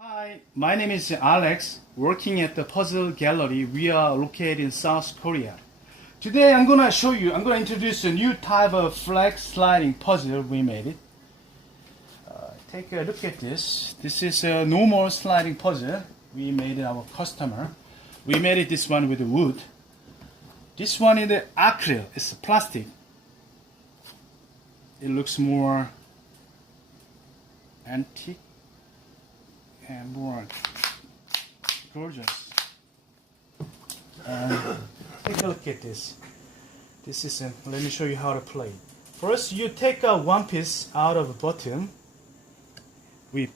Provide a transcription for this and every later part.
Hi, my name is Alex, working at the Puzzle Gallery. We are located in South Korea. Today I'm going to introduce a new type of flag sliding puzzle we made it. Take a look at this. This is a normal sliding puzzle. We made it our customer. We made it this one with wood. This one is the acrylic, it's plastic. It looks more antique and more gorgeous. Take a look at this. This is let me show you how to play. First, you take one piece out of the bottom. We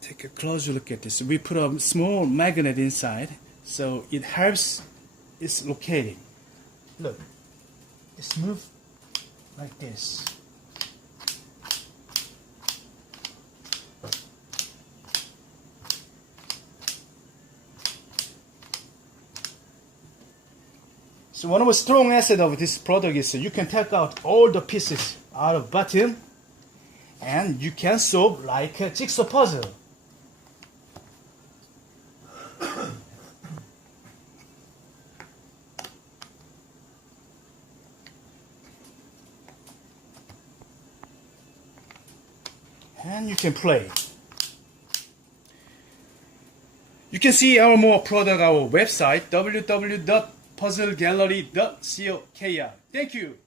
take a closer look at this. We put a small magnet inside, so it helps its locating. Look, it's moved like this. So one of the strong assets of this product is you can take out all the pieces out of bottom and you can solve like a jigsaw puzzle. And you can play. You can see our more product our website www.puzzlegallery.co.kr. Thank you.